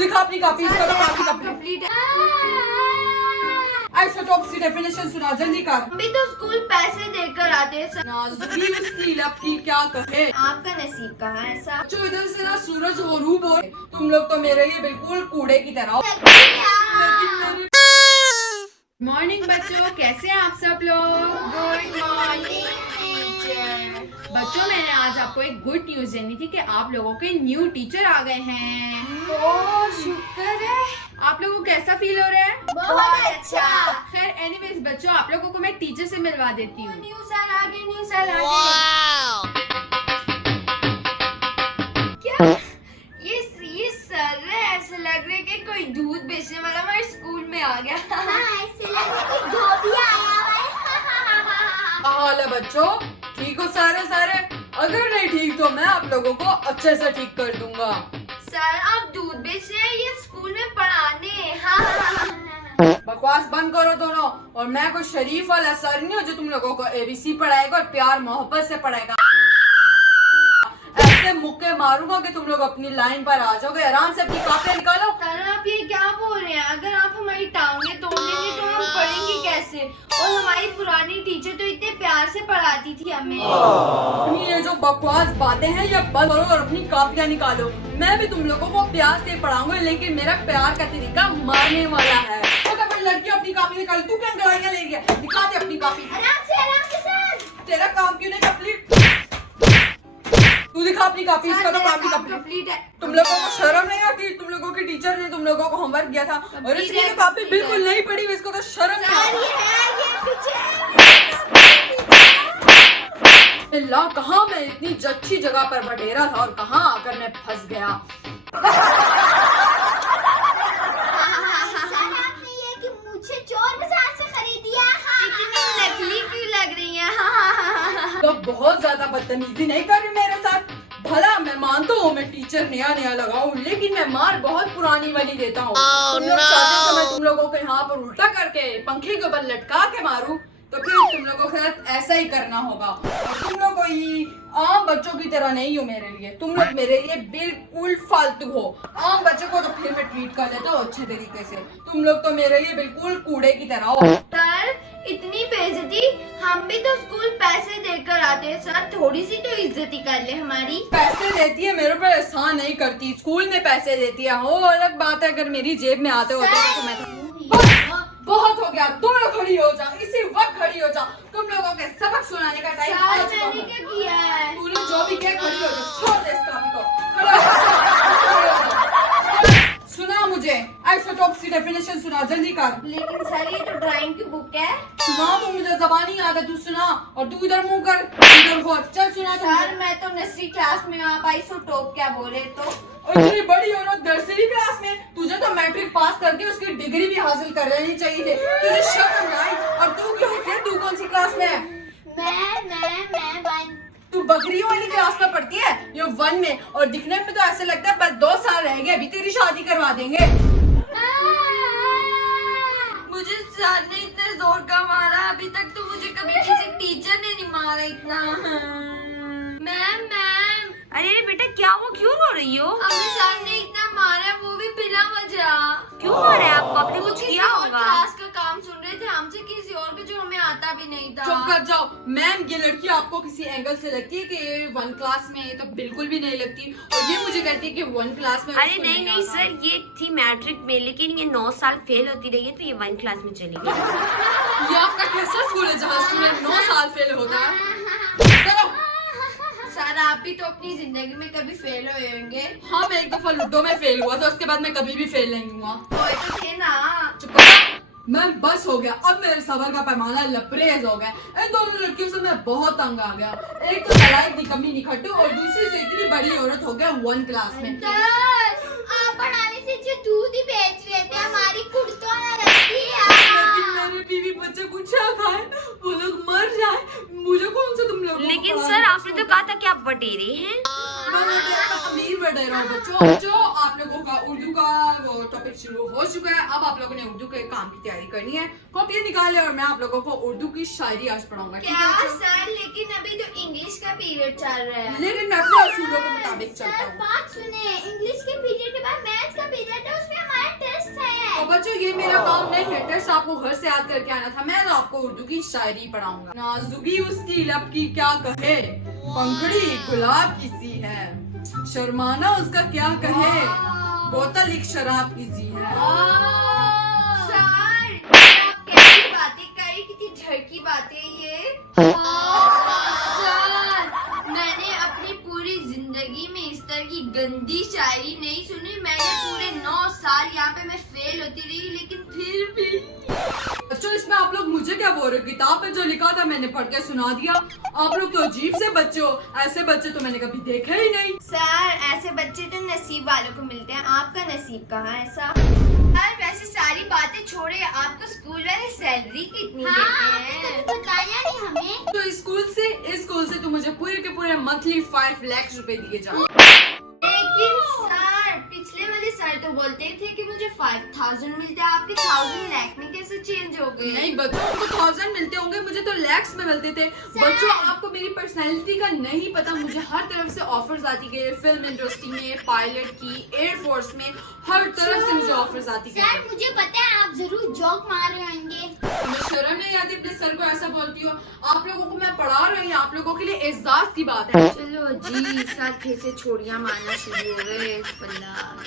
दिखा अपनी कॉपी, इसको तो कॉपी कंप्लीट है। ऐसा टॉप सी डेफिनेशन सुना जल्दी कर। हम भी तो स्कूल पैसे देकर आते हैं सर। नाज़ुकी उसकी लब की क्या कहे। आपका नसीब कहाँ है साहब? जो इधर से ना सूरज गरूब हो, तुम लोग तो मेरे लिए बिल्कुल कूड़े की तरह हो। मॉर्निंग बच्चों, कैसे हैं आप सब लोग? Good morning teacher. बच्चों, मैंने आज आपको एक गुड न्यूज देनी थी कि आप लोगों के न्यू टीचर आ गए हैं। ओह शुक्र है। आप लोगों को कैसा फील हो रहा है? बहुत अच्छा। खैर एनीवेज बच्चों, आप लोगों को मैं टीचर से मिलवा देती हूँ। न्यू साल आ गए, न्यू साल आ गए। क्या ये सर है? ऐसे लग रहा है कि कोई दूध बेचने वाला हमारे स्कूल में आ गया। ऐसे लग रहा है कोई धोबी आया हुआ है। हाल है बच्चों, ठीक हो सारे? अगर नहीं ठीक तो मैं आप लोगों को अच्छे से ठीक कर दूंगा। सर आप दूध बेच रहे हैं ये स्कूल में पढ़ाने? बकवास बंद करो दोनों। और मैं कोई शरीफ वाला सर नहीं हूँ जो तुम लोगों को ABC पढ़ाएगा और प्यार मोहब्बत से पढ़ाएगा। ऐसे मुक्के मारूंगा कि तुम लोग अपनी लाइन पर आ जाओगे। आराम से अपनी कॉपी निकालो। सर आप ये क्या बोल रहे हैं? अगर आप हमारी टांगे तोड़ देंगे तो हम पढ़ेंगे कैसे? और हमारी पुरानी टीचर तो इतने प्यार से पढ़ाती थी हमें। अपनी ये जो बकवास बातें हैं ये बंद करो और अपनी कॉपियाँ निकालो। मैं भी तुम लोगों को प्यार से पढ़ाऊंगा, लेकिन मेरा प्यार का तरीका मारने वाला है। लड़की अपनी कॉपी निकाल। तू क्या गवाहियां ले गया? दिखा दे अपनी कॉपी। आराम से सर। तेरा काम क्यों नहीं कंप्लीट? तू दिखा अपनी कॉपी, इसका तो कॉपी कंप्लीट है। तुम लोगों को शर्म नहीं आती? तुम लोगों की टीचर ने तुम लोगों को होमवर्क दिया था और इसकी तो कॉपी बिल्कुल नहीं पढ़ी। इसको तो शर्म नहीं आती। अल्लाह, कहाँ मैं इतनी अच्छी जगह पर बटेरा था और कहाँ आकर मैं फंस गया। चोर बाजार से खरीदिया। इतनी नकली क्यों लग रही है? तो बहुत ज्यादा बदतमीजी नहीं कर रही मेरे साथ। भला मैं मानता हूँ मैं टीचर नया लगाऊं, लेकिन मैं मार बहुत पुरानी वाली देता हूँ। तुम लोग चाहते हो मैं तुम लोगों को यहाँ पर उल्टा करके पंखे के ऊपर लटका के मारूं, तो फिर तुम लोगों के साथ ऐसा ही करना होगा। और तुम लोग कोई आम बच्चों की तरह नहीं हो मेरे लिए। तुम लोग मेरे लिए बिल्कुल फालतू हो। आम बच्चों को तो फिर मैं ट्रीट कर लेता हूँ अच्छे तरीके से। तुम लोग तो मेरे लिए बिल्कुल कूड़े की तरह हो। सर इतनी बेइज्जती, हम भी तो स्कूल पैसे देकर आते हैं सर। थोड़ी सी तो इज्जत ही कर ले हमारी। पैसे देती है, मेरे ऊपर एहसान नहीं करती। स्कूल में पैसे देती है, हो अलग बात है। अगर मेरी जेब में आते होते तो मैं बहुत हो गया। तुम लोग खड़ी हो जाओ, इसी वक्त खड़ी हो जाओ। तुम लोगों के सबक सुनाने का टाइम आ चुका है। मैंने क्या किया है? तूने जो भी किया खड़ी हो जाओ। छोड़ दे इस टॉपिक को। खड़े हो। सुना मुझे आइसोटोप्स की डेफिनेशन सुना जल्दी कर। लेकिन सर ये तो ड्राइंग की बुक है। सुना तो मुझे जबान नहीं आता। तू सुना और तू इधर मुंह कर, इधर हो। चल सुना। सर मैं तो नर्सरी क्लास में, आप आइसोटोप क्या बोले? तो इतनी बड़ी औरत नर्सरी क्लास में? तुझे तो मैट्रिक पास करके उसकी डिग्री भी हासिल कर लेनी चाहिए थी। तुझे शर्म नहीं आई? और तू क्यों है? तू कौन सी क्लास में है? मैं वन। तू बकरियों वाली क्लास में पढ़ती है? ये 1 में। और दिखने में तो ऐसे लगता है बस 2 साल रह गए, अभी तेरी शादी करवा देंगे। मुझे सर ने इतने जोर का मारा, अभी तक तो मुझे कभी किसी टीचर ने नहीं मारा इतना। मैम अरे बेटा क्या हुआ, क्यों रो रही हो? हमें सर ने इतना मारा, वो भी बिना वजह। क्यों मारा है आपको? आपने कुछ किया और होगा। क्लास का काम सुन रहे थे हमसे, किसी और के जो हमें आता भी नहीं था। चुप कर जाओ। मैम ये लड़की आपको किसी एंगल से लगती है कि 1 क्लास में? तो बिल्कुल भी नहीं लगती। और ये मुझे कहती है कि 1 क्लास में। अरे नहीं सर, ये थी मैट्रिक में, लेकिन ये 9 साल फेल होती रही है तो ये 1 क्लास में चली गई। ये आपका कैसा स्कूल है जहाँ स्टूडेंट 9 साल फेल होता है? चलो। सर आप भी तो अपनी जिंदगी में कभी फेल हुए होंगे। हाँ, मैं एक दफा लूडो में फेल हुआ था, उसके बाद मैं कभी भी फेल नहीं हुआ। हुए तो थे ना। चुप कर। मैं बस हो गया। अब मेरे सबर का पैमाना लबरेज हो गया। इन दोनों लड़कियों से मैं बहुत तंग आ गया। एक तो नलायक निकम्मी निखट्टू और दूसरी से इतनी बड़ी औरत हो गया 1 क्लास में। आप पढ़ाने से जो दूध ही बेच रहे थे, हमारी कुर्तों ने रखी है। लेकिन मेरे बीवी बच्चे कुछ ना खाए, वो लोग मर जाए, मुझे कौन सा तुम लोग? लेकिन सर आपने तो कहा था कि आप बटेरे हैं। मैं अमीर बटेरा हूँ। बच्चों आप लोगों का उर्दू का वो टॉपिक शुरू हो चुका है। अब आप लोगों ने उर्दू के काम की तैयारी करनी है। कॉपी निकाले और मैं आप लोगों को उर्दू की शायरी आज पढ़ाऊंगा। क्या सर? लेकिन अभी तो इंग्लिश का पीरियड चल रहा है। लेकिन मैं अपने असूलों के मुताबिक चलता हूँ। बात सुने, इंग्लिश के पीरियड के बाद मैथ्स का पीरियड है, है। और बच्चों ये मेरा काम नहीं है, टेस्ट आपको घर से याद करके आना था। मैं तो आपको उर्दू की शायरी पढ़ाऊंगा। नाजुगी उसकी लब की क्या कहे, पंखड़ी गुलाब की सी है, शर्माना उसका क्या कहे, बोतल एक शराब की सी है। सर आप कैसी बातें कर रही, कितनी डर की बातें ये। सर मैंने अपनी पूरी जिंदगी में इस तरह की गंदी शायरी नहीं सुनी। मैंने पूरे 9 साल यहाँ पे मैं फेल होती रही, लेकिन फिर भी। बच्चों इसमें आप लोग मुझे क्या बोल रहे हो? किताब में जो लिखा था मैंने पढ़ के सुना दिया। आप लोग तो अजीब से बच्चे हो, ऐसे बच्चे तो मैंने कभी देखे ही नहीं। सर ऐसे बच्चे तो नसीब वालों को मिलते हैं, आपका नसीब कहाँ है ऐसा? सर वैसे सारी बातें छोड़े, आपको स्कूल वाले सैलरी कितनी देते हैं? बताया नहीं हमें। तो इस स्कूल से तो मुझे पूरे के पूरे मंथली 5 लाख रुपए दिए जाते। लेकिन सर पिछले वाले सर तो बोलते थे कि मुझे 5000 मिलता है, आपके 1000 लाख में कैसे चेंज हो गए? नहीं बच्चों, उनको 1000 मिलते होंगे, मुझे तो लैक्स में मिलते थे। बच्चों आपको मेरी पर्सनैलिटी का नहीं पता, मुझे हर तरफ से ऑफर्स आती गए, फिल्म इंडस्ट्री में, पायलट की, एयरफोर्स में, हर तरफ से मुझे ऑफर्स आती गई। सर मुझे पता है आप जरूर जोक मार रहे होंगे। मुझे शर्म नहीं आती अपने सर को ऐसा बोलती हो? आप लोगों को मैं पढ़ा रही हूँ, आप लोगों के लिए एहसास की बात है। चलो जी सर फिर से छोड़ियाँ मारना शुरू हो गए।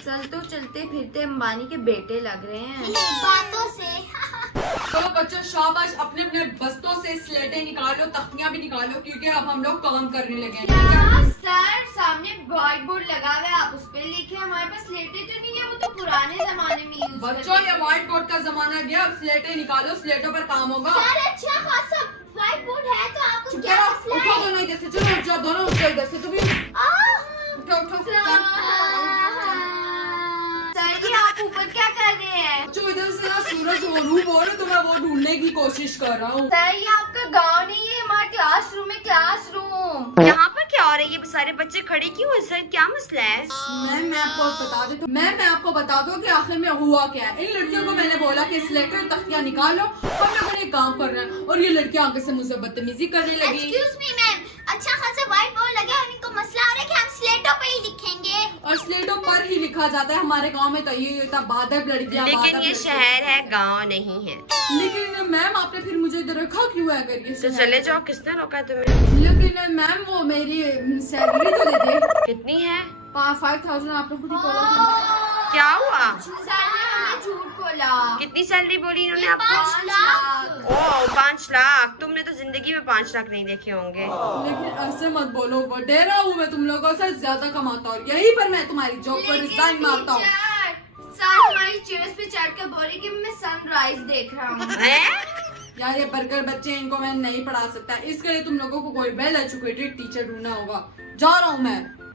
चल तो चलते फिरते अंबानी के बेटे लग रहे हैं बातों से। चलो बच्चों शाबाश, अपने अपने बस्तों से स्लेटें निकालो, तख्तियां भी निकालो, क्योंकि अब हम लोग काम करने लगे हैं। क्या सर सामने व्हाइट बोर्ड लगा हुआ है, आप उस पे लिखे। हमारे पास स्लेटें तो नहीं है, वो तो पुराने जमाने में यूज बच्चों ये व्हाइट बोर्ड का जमाना गया, अब स्लेटें निकालो, स्लेटों पर काम होगा। सर अच्छा खासा व्हाइट बोर्ड है तो आपको चुप क्या करो, मसला उठो है? दोनों इधर से, चलो उठ जाओ दोनों, उठ जाओ इधर से, तुम भी उठो उठो। सर ये आप ऊपर क्या कर रहे हैं? बच्चों इधर से ना सूरज ग़ुरूब हो रहा है, तो मैं वो ढूंढने की कोशिश कर रहा हूँ। सर ये आपका गांव नहीं है, हमारा क्लासरूम है, क्लासरूम। यहाँ पर क्या हो रहा है? ये सारे बच्चे खड़े क्यों हैं सर? क्या मसला है? मैं आपको बता दूं कि आखिर में हुआ क्या है। इन लड़कियों को मैंने बोला कि स्लेटर तख्तियां निकालो, और लोगों ने काम कर रहा है, और ये लड़कियां आगे से मुझसे बदतमीजी करने लगी। एक्सक्यूज मी मैम, अच्छा खासा व्हाइट बोर्ड लगा है, इनको मसला आ रहा है कि हम स्लेटों पे ही लिखेंगे। और स्लेटों पर ही लिखा जाता है। हमारे गांव में तो ये होता बादब लड़कियां, लेकिन बादब ये लड़कियां। शहर है, गांव नहीं है। लेकिन मैम आपने फिर मुझे इधर रखा क्यों है? अगर ये तो शहर चले है। जाओ, किसने रोका है तुम्हें? लेकिन मैम वो मेरी सैलरी तो दे दे। कितनी है? 5000 आपने खुद ही बोला था। क्या हुआ? सर ने हमें झूठ बोला। कितनी सैलरी बोली इन्होंने आपको? 5 लाख। ओह 5 लाख। तुमने तो जिंदगी में 5 लाख नहीं देखे होंगे। लेकिन ऐसे मत बोलो, वडेरा हूँ मैं तुम लोगों से ज्यादा कमाता हूँ, यही पर मैं तुम्हारी जॉब पर रिजाइन मारता हूँ। सर हमारी चेयर्स पे चढ़ कर बोल रही कि मैं सनराइज देख रहा हूँ। हैं? यार ये बर्गर बच्चे, इनको मैं नहीं पढ़ा सकता, इसके लिए तुम लोगों को कोई वेल एजुकेटेड टीचर ढूंढना होगा। जा रहा हूँ मैं।